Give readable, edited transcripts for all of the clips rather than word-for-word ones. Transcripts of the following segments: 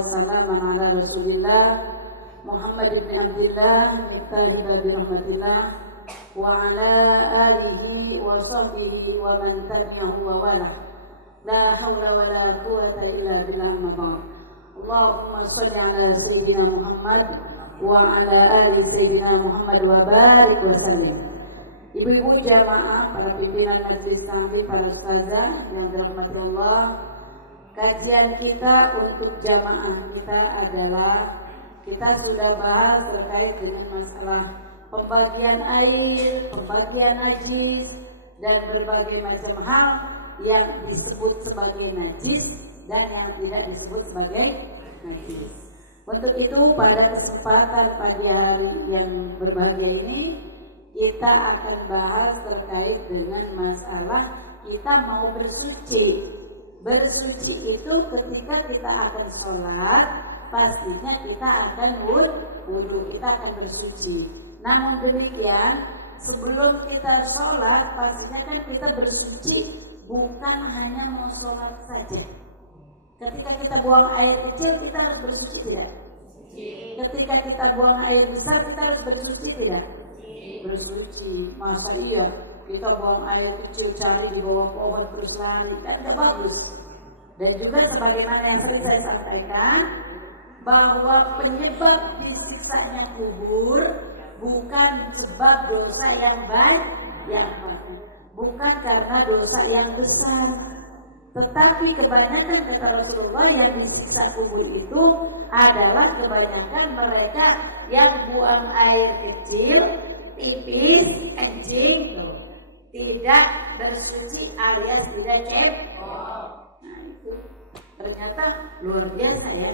wassalamu ala Rasulillah Muhammad ibn Abdullah miftahi babi rahmatillah wa ala alihi wa sahbihi wa man tabi'ahu wa wala. La hawla wa la quwwata illa billah. Allahumma salli ala sayyidina Muhammad wa ala ali sayyidina Muhammad wa barik wa sallim. Ibu-ibu jamaah, para pimpinan majelis taklim, para ustazah yang dirahmati Allah, kajian kita untuk jamaah kita adalah, kita sudah bahas terkait dengan masalah pembagian air, pembagian najis, dan berbagai macam hal yang disebut sebagai najis dan yang tidak disebut sebagai najis. Untuk itu pada kesempatan pagi hari yang berbahagia ini, kita akan bahas terkait dengan masalah kita mau bersuci. Bersuci itu ketika kita akan sholat, pastinya kita akan wudu, kita akan bersuci. Namun demikian, sebelum kita sholat, pastinya kan kita bersuci, bukan hanya mau sholat saja. Ketika kita buang air kecil, kita harus bersuci tidak? Ketika kita buang air besar, kita harus bersuci tidak? Bersuci. Masa iya kita buang air kecil cari di bawah pohon terus lari, kan tidak bagus. Dan juga sebagaimana yang sering saya sampaikan, bahwa penyebab disiksanya kubur bukan sebab dosa yang baik, bukan karena dosa yang besar, tetapi kebanyakan kata Rasulullah yang disiksa kubur itu adalah kebanyakan mereka yang buang air kecil, pipis, kencing, tidak bersuci alias tidak cebok. Nah itu ternyata luar biasa ya.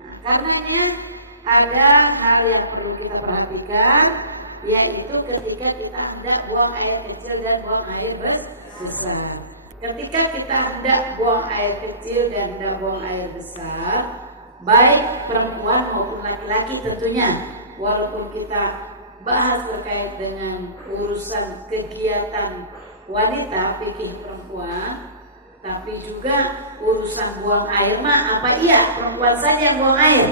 Nah, karenanya ada hal yang perlu kita perhatikan, yaitu ketika kita hendak buang air kecil dan buang air besar. Ketika kita hendak buang air kecil dan hendak buang air besar, baik perempuan maupun laki-laki tentunya, walaupun kita bahas terkait dengan urusan kegiatan wanita, fikih perempuan, tapi juga urusan buang air mah apa iya perempuan saja yang buang air?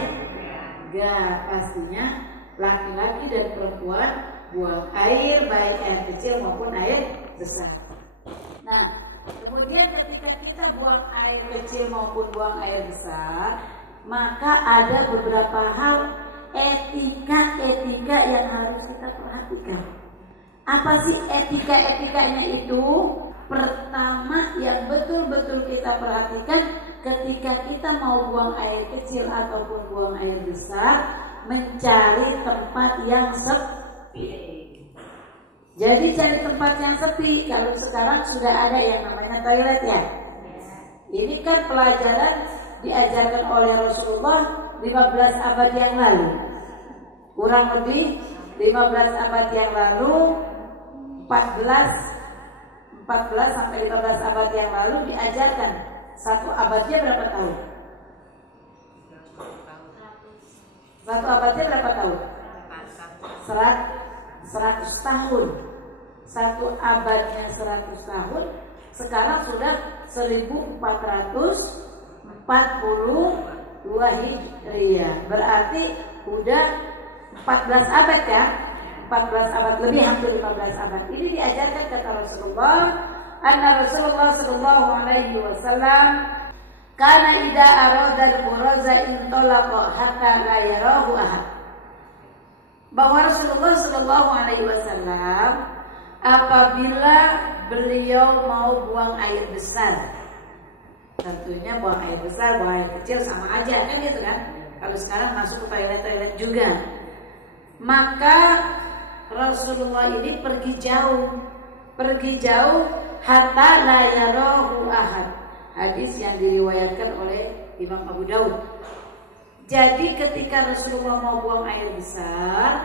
Enggak, pastinya laki-laki dan perempuan buang air, baik air kecil maupun air besar. Nah, kemudian ketika kita buang air kecil maupun buang air besar, maka ada beberapa hal etika yang harus kita perhatikan. Apa sih etikanya itu? Pertama yang betul-betul kita perhatikan ketika kita mau buang air kecil ataupun buang air besar, mencari tempat yang sepi. Jadi cari tempat yang sepi. Kalau sekarang sudah ada yang namanya toilet ya. Ini kan pelajaran diajarkan oleh Rasulullah 15 abad yang lalu. Kurang lebih 15 abad yang lalu, 14 sampai 15 abad yang lalu diajarkan. Satu abadnya berapa tahun? Satu abadnya berapa tahun? 100 tahun. Satu abadnya 100 tahun. Sekarang sudah 1442 Hijriah. Berarti udah 14 abad ya. 14 abad lebih, hampir 15 abad. Ini diajarkan kata Rasulullah, anna Rasulullah sallallahu alaihi wasallam kana idza arada al-furaza intalaqa hatta la yarahu ahad. Bahwa Rasulullah sallallahu alaihi wasallam apabila beliau mau buang air besar, tentunya buang air besar, buang air kecil sama aja kan gitu kan. Kalau sekarang masuk ke toilet juga, maka Rasulullah ini pergi jauh hatta la yarahu ahad. Hadis yang diriwayatkan oleh Imam Abu Daud. Jadi ketika Rasulullah mau buang air besar,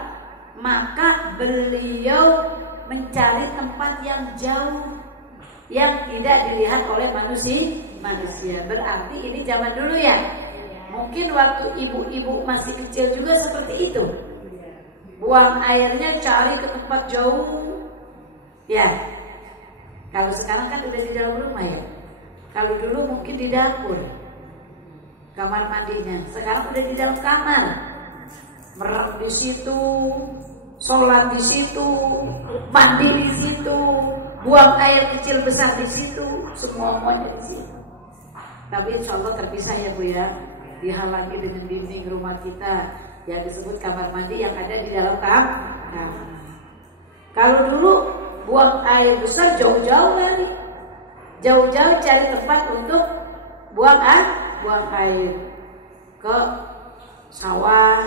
maka beliau mencari tempat yang jauh yang tidak dilihat oleh manusia. Berarti ini zaman dulu ya. Mungkin waktu ibu-ibu masih kecil juga seperti itu. Buang airnya cari ke tempat jauh. Ya. Kalau sekarang kan udah di dalam rumah ya. Kalau dulu mungkin di dapur. kamar mandinya. Sekarang udah di dalam kamar, merem di situ, sholat di situ, mandi di situ, buang air kecil besar di situ, semuanya di situ. Tapi insya Allah terpisah ya Bu ya, dihalangi dengan dinding rumah kita yang disebut kamar mandi yang ada di dalam kamar. Kalau dulu buang air besar jauh-jauh lagi, jauh-jauh cari tempat untuk buang air ke sawah,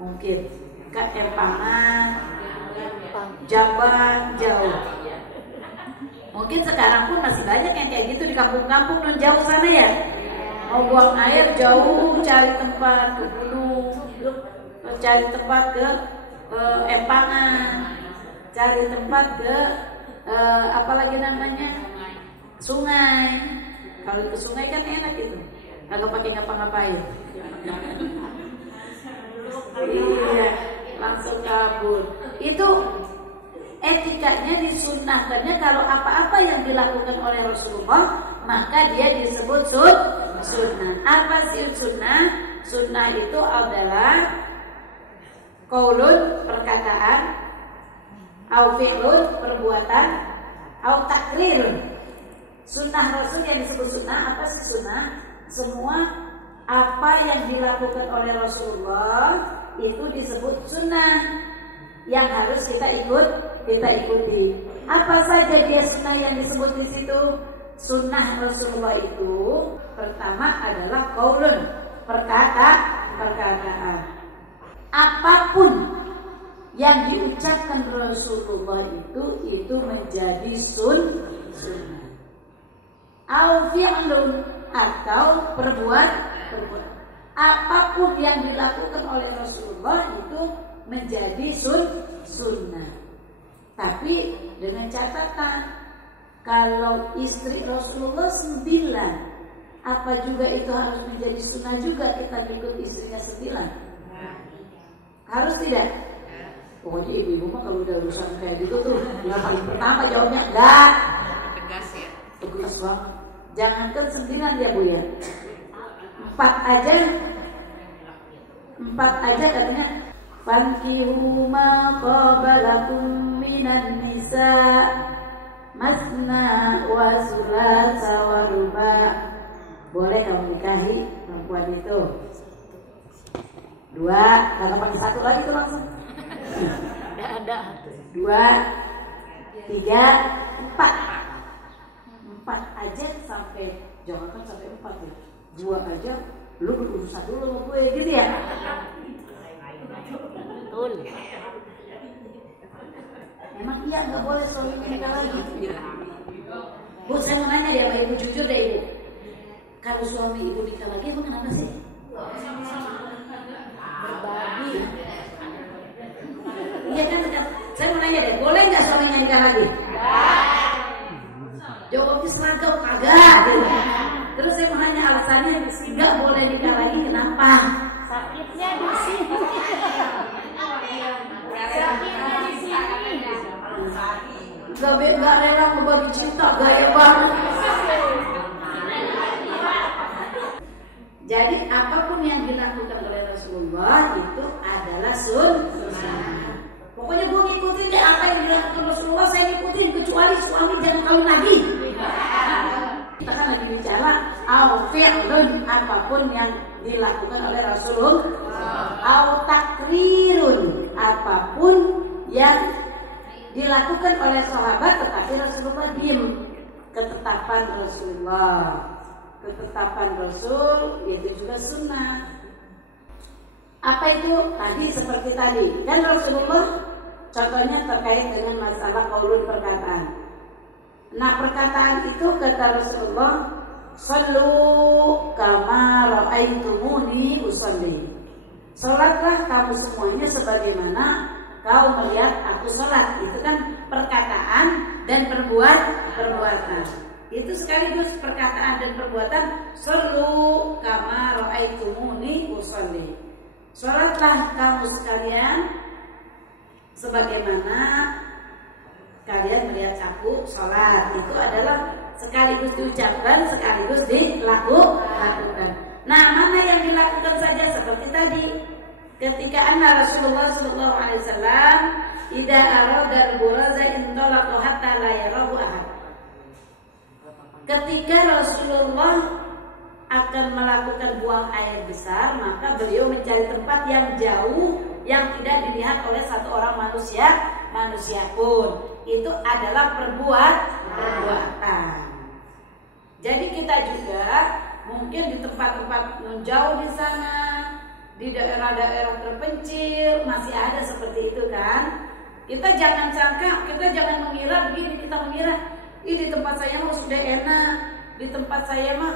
mungkin ke empangan, jamban jauh. Mungkin sekarang pun masih banyak yang kayak gitu di kampung-kampung non jauh sana ya. Mau buang air jauh, cari tempat ke gunung, cari tempat ke empangan, cari tempat ke apalagi namanya sungai. Kalau ke sungai kan enak gitu, kagak pakai ngapa-ngapain. Iya, langsung kabur. Itu etikanya disunahkannya kalau apa-apa yang dilakukan oleh Rasulullah maka dia disebut sunnah. Apa sih sunnah? Sunnah itu adalah qaulun perkataan, au fi'lun perbuatan, au takrirun. Sunnah Rasul yang disebut sunnah, apa sih sunnah? Semua apa yang dilakukan oleh Rasulullah itu disebut sunnah yang harus kita ikuti. Apa saja dia sunnah yang disebut di situ? Sunnah Rasulullah itu pertama adalah qaulun, perkataan. Apapun yang diucapkan Rasulullah itu menjadi sunnah. Au fi'lun atau perbuatan. Apapun yang dilakukan oleh Rasulullah itu menjadi sunnah. Tapi dengan catatan, kalau istri Rasulullah 9, apa juga itu harus menjadi sunnah juga kita ikut istrinya 9? Harus tidak? Pokoknya ibu-ibu mah kalau udah urusan kayak gitu tuh, yang paling pertama jawabnya enggak. Tegas ya? Tegas banget. Jangankan 9 ya Bu ya, 4 aja katanya. Fankihu ma qabalakum minan nisa masna wa sulasa wa ruba. Boleh kamu nikahi perempuan itu 2, kalau pakai 1 lagi tuh langsung. Tidak ada. 2, 3, 4 aja sampai, jangan sampai 4 ya. 2 aja lu berurusan dulu sama gue gitu ya. Betul. Emang iya nggak boleh suaminya nikah lagi? Bu, saya mau nanya deh sama ibu, jujur deh ibu. Kalau suami ibu nikah lagi emang kenapa sih? Berbagi. Iya kan? Saya mau nanya deh, boleh nggak suaminya nikah lagi? Jawabnya seragam kagak. Gitu. Terus saya mau nanya alasannya nggak boleh nikah lagi kenapa? Sakitnya di sini. Sakitnya di sini. Gak rela membagi cinta, gaya banget. Jadi apapun yang dilakukan oleh Rasulullah itu adalah sunnah. Pokoknya gue ngikutin deh apa yang dilakukan Rasulullah, saya ngikutin kecuali suami jangan kawin lagi. Kita kan lagi bicara au fi'lun, apapun yang dilakukan oleh Rasulullah, au takrirun, apapun yang dilakukan oleh sahabat tetapi Rasulullah diam. Ketetapan Rasul itu juga sunnah. Apa itu? Tadi seperti tadi kan Rasulullah contohnya terkait dengan masalah qaulun perkataan. Nah perkataan itu kata Rasulullah, sallu kama ra'aitumuni usolli. Salatlah kamu semuanya sebagaimana kau melihat aku salat. Itu kan perkataan dan perbuatan. Itu sekaligus perkataan dan perbuatan. Sallu kama ra'aitumuni usolli. Salatlah kamu sekalian sebagaimana kalian melihat aku sholat. Itu adalah sekaligus diucapkan sekaligus dilakukan. Nah, mana yang dilakukan saja seperti tadi. Ketika anna Rasulullah sallallahu alaihi wasallam idza arada al-buraza intalaqa hatta la yarahu ahad. Ketika Rasulullah akan melakukan buang air besar, maka beliau mencari tempat yang jauh yang tidak dilihat oleh satu orang manusia pun. Itu adalah perbuatan. Jadi kita juga mungkin di tempat-tempat jauh di sana, di daerah-daerah terpencil masih ada seperti itu kan. Kita jangan mengira begini, kita mengira di tempat saya mah sudah enak, di tempat saya mah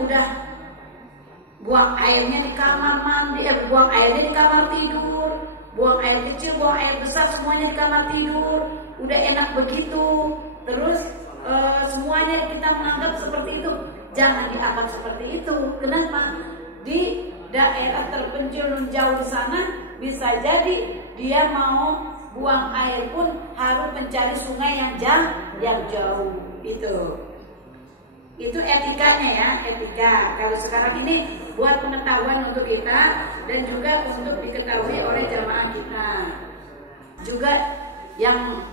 udah buang airnya di kamar mandi, buang airnya di kamar tidur, buang air kecil, buang air besar semuanya di kamar tidur, udah enak begitu. Terus semuanya kita menganggap seperti itu. Jangan dianggap seperti itu. Kenapa? Di daerah terpencil jauh di sana bisa jadi dia mau buang air pun harus mencari sungai yang jauh. Itu etikanya ya, etika. Kalau sekarang ini buat pengetahuan untuk kita dan juga untuk diketahui oleh jamaah kita. Juga yang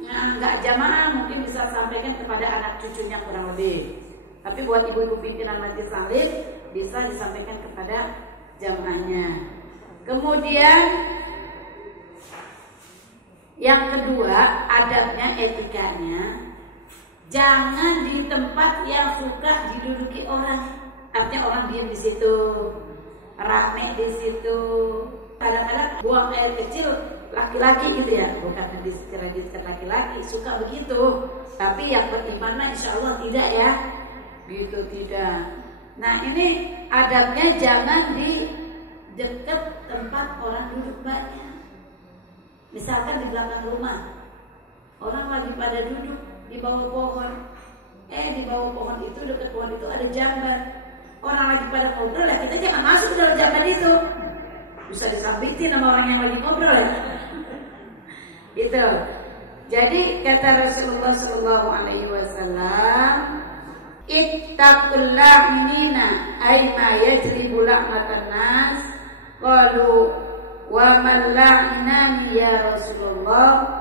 nggak jamaah mungkin bisa sampaikan kepada anak cucunya kurang lebih. Tapi buat ibu-ibu pimpinan majelis taklim bisa disampaikan kepada jamaahnya. Kemudian yang kedua, adabnya, etikanya, jangan di tempat yang suka diduduki orang. Artinya orang diam di situ, rame di situ. Kadang-kadang buang air kecil laki-laki gitu ya, bukan diserahkan laki-laki suka begitu. Tapi yang beriman insya Allah tidak ya, gitu tidak. Nah ini adabnya jangan di dekat tempat orang duduk banyak. Misalkan di belakang rumah, orang lagi pada duduk di bawah pohon. Di bawah pohon itu, dekat pohon itu ada jamban. Orang lagi pada ngobrol ya, kita jangan masuk ke dalam jamban itu. Bisa disambitin sama orang yang lagi ngobrol ya. Gitu. Jadi kata Rasulullah sallallahu alaihi wasallam, ittaqul la'inina ay ma yajribu la'natan nas. Qalu wa man la'inani ya Rasulullah?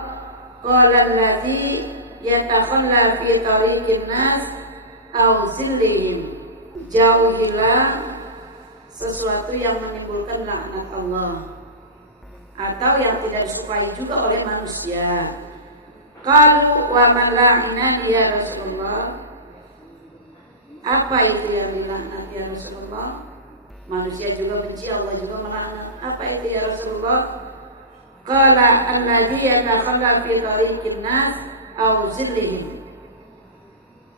Qala alladhi yatakhalla fi tariqin nas aw zillihim. Jauhilah sesuatu yang menimbulkan laknat Allah atau yang tidak disukai juga oleh manusia. Qalu wa man la'inani ya Rasulullah? Apa itu yang dilaknat ya Rasulullah? Manusia juga benci, Allah juga melaknat. Apa itu ya Rasulullah? Qala alladhi yatakhalla fi tariqin nas aw zillihim,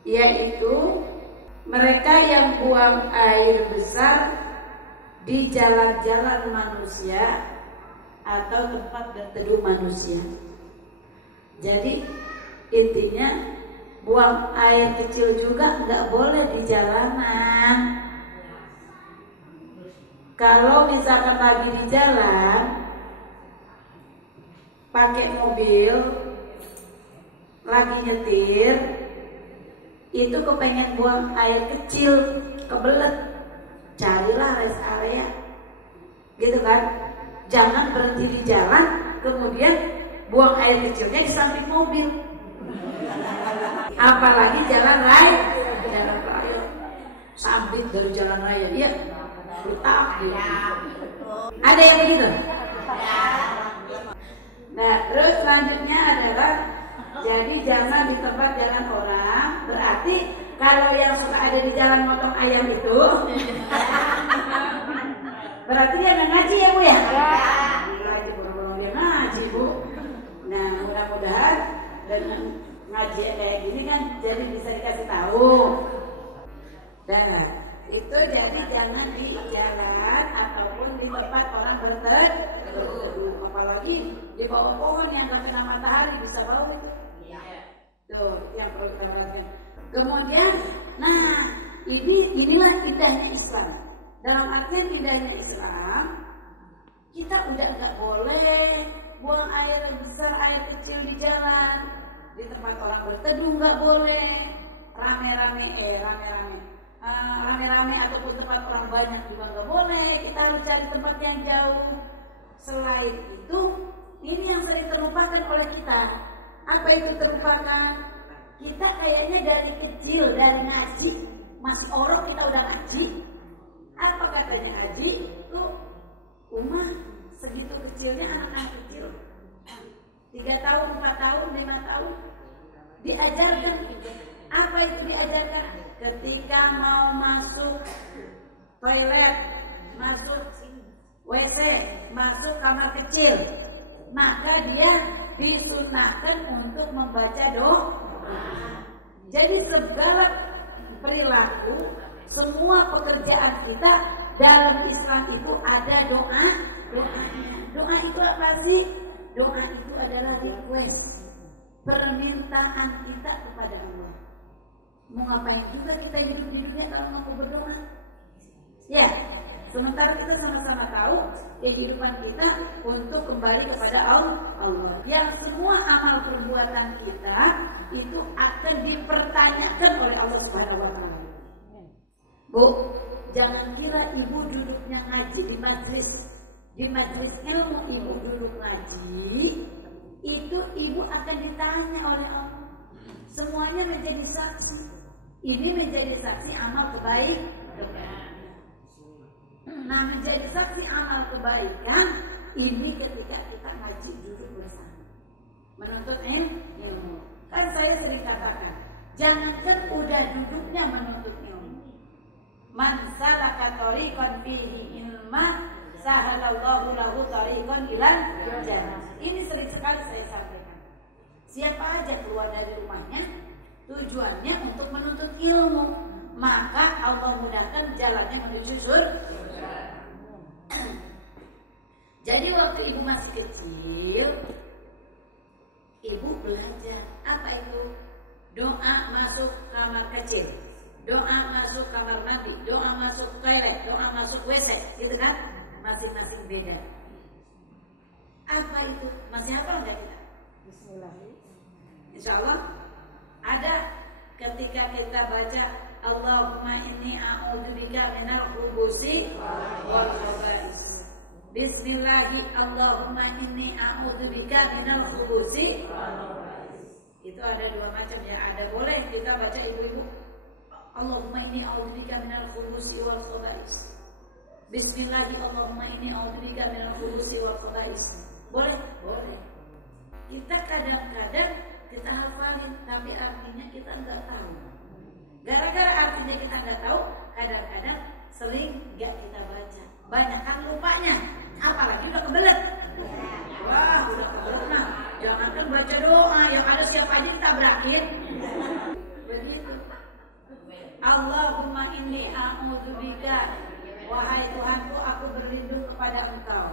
yaitu mereka yang buang air besar di jalan-jalan manusia atau tempat berteduh manusia. Jadi intinya buang air kecil juga nggak boleh di jalanan. Kalau misalkan lagi di jalan pakai mobil, lagi nyetir, itu kepengen buang air kecil, kebelet, carilah rest area, gitu kan? Jangan berhenti di jalan, kemudian buang air kecilnya di samping mobil. Apalagi jalan raya, sambit dari jalan raya, iya, bertahap gitu. Ada yang begitu? Nah, terus selanjutnya adalah jadi jangan di tempat jalan orang. Berarti kalau yang suka ada di jalan motong ayam itu berarti dia nggak ngaji ya Bu ya? Lagi burung-burung dia ngaji Bu. Nah mudah-mudahan dengan ngaji kayak gini kan jadi bisa dikasih tahu. Dan itu jadi jangan di jalan ataupun di tempat orang berteduh, apalagi di bawah pohon yang terkena matahari bisa bau. Tuh yang perlu kita perhatikan. Kemudian, nah inilah indahnya Islam. Dalam artian indahnya Islam, kita udah nggak boleh buang air besar, air kecil di jalan, di tempat orang berteduh nggak boleh, rame-rame. rame-rame ataupun tempat orang banyak juga nggak boleh. Kita harus cari tempat yang jauh. Selain itu, ini yang sering terlupakan oleh kita. Apa itu terlupakan? Kita kayaknya dari kecil, dari ngaji, masih orang kita udah ngaji. Apa katanya ngaji? Tuh, Umar segitu kecilnya anak-anak kecil, 3 tahun, 4 tahun, 5 tahun, diajarkan. Apa itu diajarkan? Ketika mau masuk toilet, masuk WC, masuk kamar kecil, maka dia disunahkan untuk membaca doa. Jadi segala perilaku, semua pekerjaan kita dalam Islam itu ada doanya. Doa itu apa sih? Doa itu adalah request, permintaan kita kepada Allah. Mau ngapain juga kita hidup di dunia kalau mau berdoa? Ya, sementara kita sama-sama tahu kehidupan kita untuk kembali kepada Allah. Yang semua amal perbuatan kita itu akan dipertanyakan oleh Allah Subhanahu wa taala. Bu, jangan kira ibu duduknya ngaji di majlis ilmu, ibu duduk ngaji, itu ibu akan ditanya oleh Allah. Semuanya menjadi saksi. Ini menjadi saksi amal kebaikan. Nah, menjadi saksi amal kebaikan ini ketika kita ngaji duduk bersama menuntut ilmu. Kan saya sering katakan, jangankan udah duduknya menuntut ilmu, man salaka tariqan fihi ilma sahalallahu lahu tariqan ilal jannah. Ini sering sekali saya sampaikan. Siapa aja keluar dari rumahnya tujuannya untuk menuntut ilmu, maka Allah mudahkan jalannya menuju surga. Jadi waktu ibu masih kecil, ibu belajar apa itu? Doa masuk kamar kecil, doa masuk kamar mandi, doa masuk toilet, doa masuk WC, gitu kan? Masing-masing beda. Apa itu? Masih hafal nggak kita? Bismillah. Insya Allah ada ketika kita baca Allahumma inni a'udzubika minal khubusi wal khaba'is. Bismillahi Allahumma inni a'udzubika minal khubusi wal khaba'is. Itu ada 2 macam ya. Ada boleh kita baca ibu-ibu Allahumma inni a'udzubika minal khubusi wal khaba'is. Bismillahi Allahumma inni a'udzubika minal khubusi wal khaba'is. Boleh? Boleh. Kita kadang-kadang kita hafalin, tapi artinya kita nggak tahu. Gara-gara artinya kita nggak tahu, kadang-kadang sering nggak kita baca. Banyak kan lupanya, apalagi udah kebelet. Wah, udah kebelet mah. Jangankan baca doa, yang ada siapa aja ditabrakin. Begitu. Allahumma inni a'udzubika, wahai Tuhanku, aku berlindung kepada Engkau.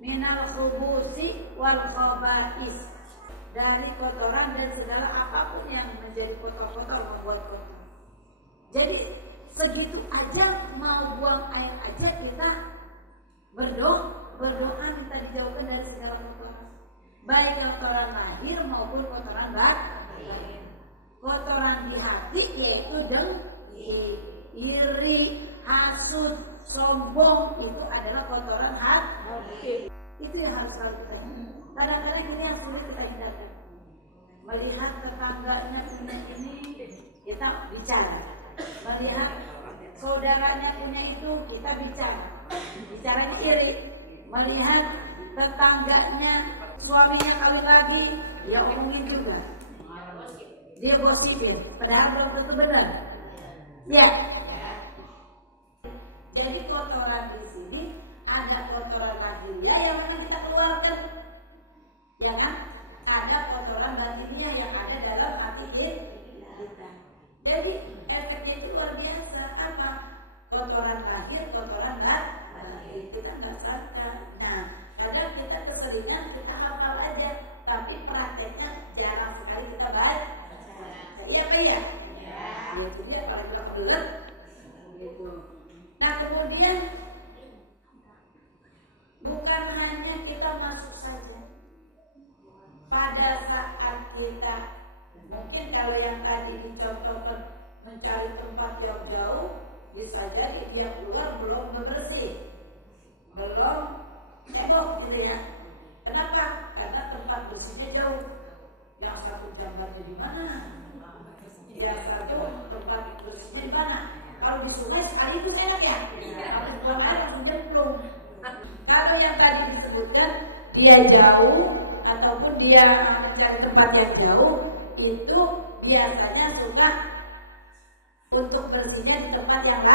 Minal khubusi wal khaba'is, dari kotoran dan segala apapun yang menjadi kotor-kotor, membuat kotor. Jadi segitu aja mau buang air aja kita berdoa minta dijauhkan dari segala kotoran, baik kotoran lahir maupun kotoran batin. Kotoran di hati yaitu dengki, iri, hasud, sombong, itu adalah kotoran hati. Itu yang harus selalu kita. Kadang-kadang ini yang sulit kita hindarkan. Melihat tetangganya punya ini, kita bicara. Melihat saudaranya punya itu, kita bicara. Bicaranya iri. Melihat tetangganya, suaminya kawin lagi, dia omongin juga. Dia gosipin, padahal belum tentu benar. Ya. Jadi kotoran di sini ada kotoran lahiriah yang memang kita keluarkan, ya kan? Ada kotoran batiniah yang ada dalam hati kita. Jadi efeknya itu luar biasa. Apa? Kotoran lahir, kotoran batin. Kita nggak sangka. Nah, kadang kita keseringan kita hafal aja, tapi prakteknya jarang sekali kita baca. Iya apa ya? Ya. Itu dia paling berat gitu. Nah kemudian bukan hanya kita masuk saja. Pada saat kita mungkin kalau yang tadi dicontohkan mencari tempat yang jauh, bisa jadi dia keluar belum bersih, belum cebok gitu ya. Kenapa? Karena tempat bersihnya jauh. Yang satu jambannya di mana? Yang satu tempat bersihnya di mana? Kalau di sungai sekaligus enak ya. Kalau di buang air langsung jemplung. Kalau yang tadi disebutkan dia jauh ataupun dia mencari tempat yang jauh, itu biasanya suka untuk bersihnya di tempat yang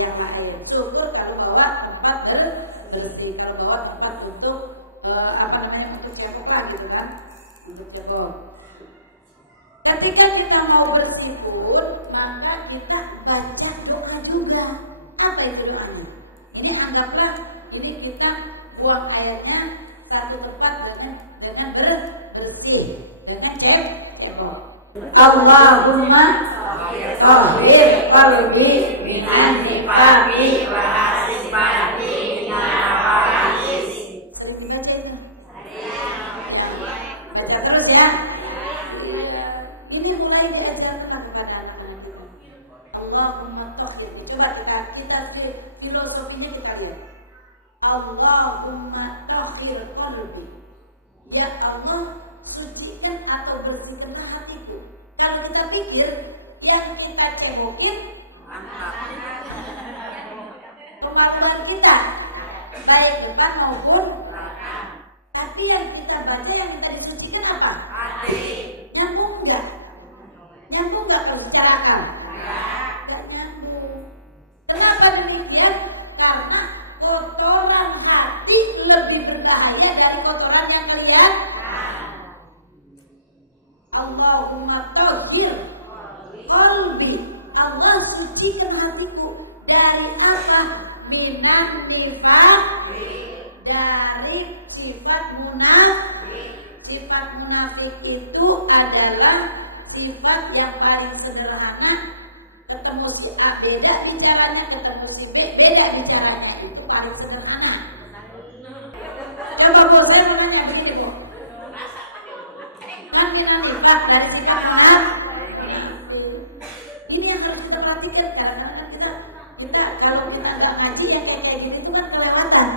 lain. Syukur kalau bawa tempat bersih, kalau bawa tempat untuk untuk cebok lah gitu kan, untuk cebok. Ketika kita mau bersih pun, maka kita baca doa juga. Apa itu doanya? Ini anggaplah ini kita buang airnya satu tempat dengan bersih, dengan cebok. Allahumma tahhir qalbi min an-nifaqi wa hasibati min al-hawadis. Sering baca ini. Baca terus ya. Ini mulai diajarkan kepada anak-anak kita. Allahumma tahhir. Coba kita filosofinya kita lihat. Allahumma tahhir qalbi. Ya Allah, sucikan atau bersihkan hatiku. Kalau kita pikir yang kita cebokin kemaluan kita, baik depan maupun belakang. Tapi yang kita baca, yang kita disucikan apa? Hati. Nyambung enggak? Nyambung enggak kalau secara akal? Enggak nyambung. Kenapa demikian? Karena kotoran hati lebih berbahaya dari kotoran yang kelihatan. Allahumma tahhir qalbi. Allah sucikan hatiku dari apa? Minan nifaq, dari sifat munafik. Sifat munafik itu adalah sifat yang paling sederhana. Ketemu si A beda bicaranya, ketemu si B beda bicaranya, itu paling sederhana. Coba Bu, saya mau nanya begini Bu. Nanti Pak dari sifat munafik. Ini yang harus kita perhatikan, karena kita kalau kita nggak ngaji yang kayak gini itu kan kelewatan.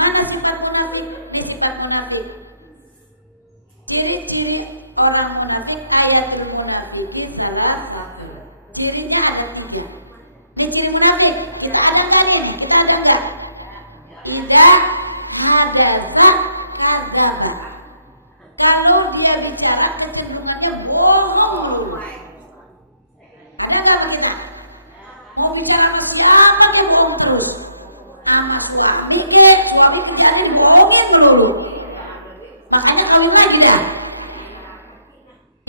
Mana sifat munafik? Ini sifat munafik. Ciri-ciri orang munafik, ayatul munafikin salah satu. Cirinya ada 3. Ini ciri munafik. Kita ada nggak nih? Kita ada nggak? Tidak hadasa kadzaba. Kalau dia bicara kecenderungannya bohong dulu. Ada nggak sama kita? Mau bicara sama siapa dia bohong terus? Sama suami kerjanya dibohongin dulu. Makanya kawin lagi dah.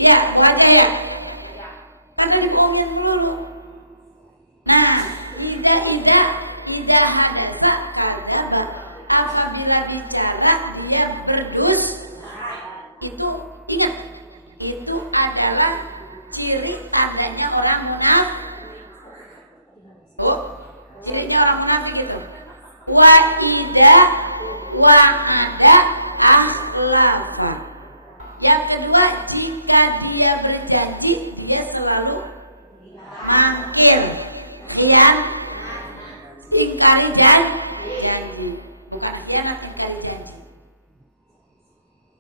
Ya, aja ya. Karena dibohongin dulu. Nah, tidak hadasa kadzaba. Apabila bicara dia berdusta. Itu ingat, itu adalah ciri tandanya orang munafik. Oh, cirinya orang munafik itu. Wa ada akhlafa. Yang kedua, jika dia berjanji, dia selalu mangkir, ingkari janji. Bukan khianat, ingkari janji.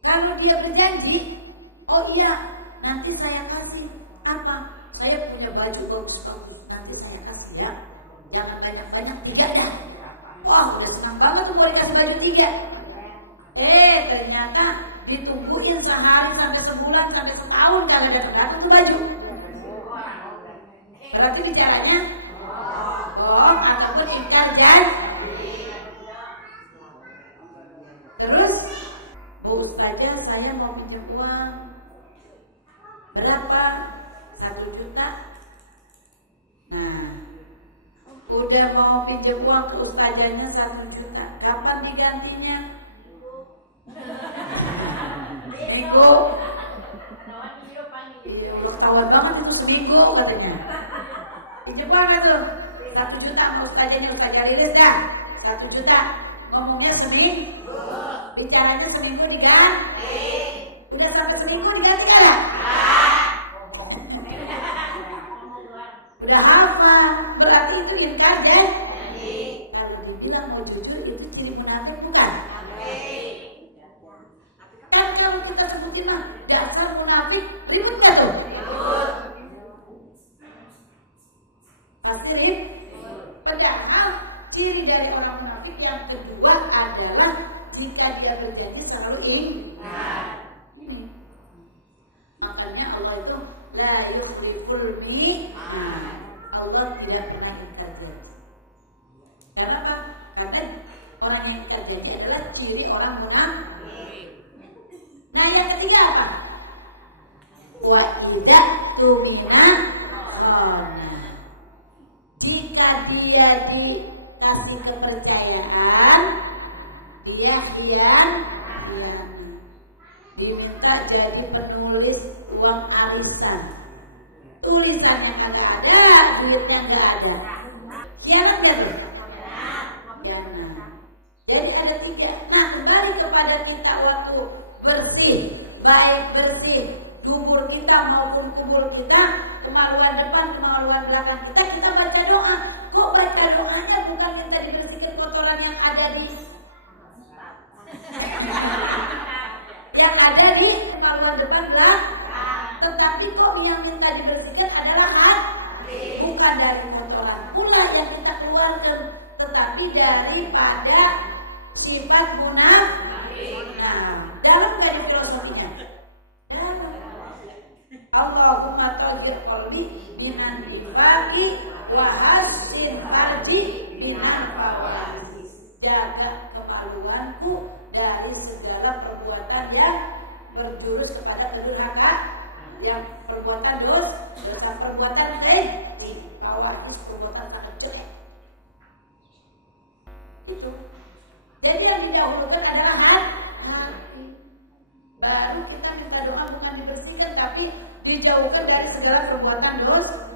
Kalau dia berjanji, oh iya, nanti saya kasih apa? Saya punya baju bagus-bagus, nanti saya kasih ya. Jangan banyak-banyak, 3 dah. Wah, udah senang banget tuh mau dikasih baju 3. Ternyata ditungguin sehari sampai sebulan sampai setahun kagak datang tuh baju. Berarti bicaranya bohong ataupun ingkar janji. Terus, Bu Ustazah, saya mau pinjam uang. Berapa? 1 juta. Nah, udah mau pinjam uang ke ustazahnya 1 juta. Kapan digantinya? Minggu. Udah tawar banget itu seminggu katanya. Pinjam uang gak tuh? 1 juta sama ustazahnya, Ustazah Lilis dah. 1 juta. Ngomongnya seminggu. Bicaranya seminggu diganti. Udah sampai seminggu diganti gak? Udah hafal, berarti itu inkar janji. Kalau dibilang mau jujur itu ciri munafik bukan? Kan kalau kita sebutin mah dasar munafik, ribut nggak tuh? Pasti ribut. Padahal ciri dari orang munafik yang kedua adalah jika dia berjanji selalu ingat. Ini. Makanya Allah itu la yukhliful mi'ad. Allah tidak pernah ingkar janji. Karena apa? Karena orang yang ingkar janji adalah ciri orang munafik. Nah yang ketiga apa? Wa idza tumina khana. Jika dia dikasih kepercayaan, dia diminta jadi penulis uang arisan. Tulisannya kagak ada, duitnya nggak ada. Khianat nggak tuh? Jadi ada tiga. Nah kembali kepada kita waktu bersih, baik bersih kubur kita maupun kubur kita, kemaluan depan, kemaluan belakang kita baca doa. Kok baca doanya bukan minta dibersihkan kotoran yang ada di kemaluan depan belakang, tetapi kok yang minta dibersihkan adalah hati, bukan dari kotoran pula yang kita keluarkan, tetapi daripada sifat munafik. Nah, dalam dari filosofinya, dalam. Allahumma tajir qalbi minan infaqi wa hasin haji minan fawasi. Jaga kemaluanku dari segala perbuatan yang berjurus kepada kedurhakaan, yang perbuatan dosa perbuatan keji, fawasi perbuatan sangat jelek. Itu. Jadi yang didahulukan adalah hati. Baru kita minta doa bukan dibersihkan tapi dijauhkan dari segala perbuatan dosa.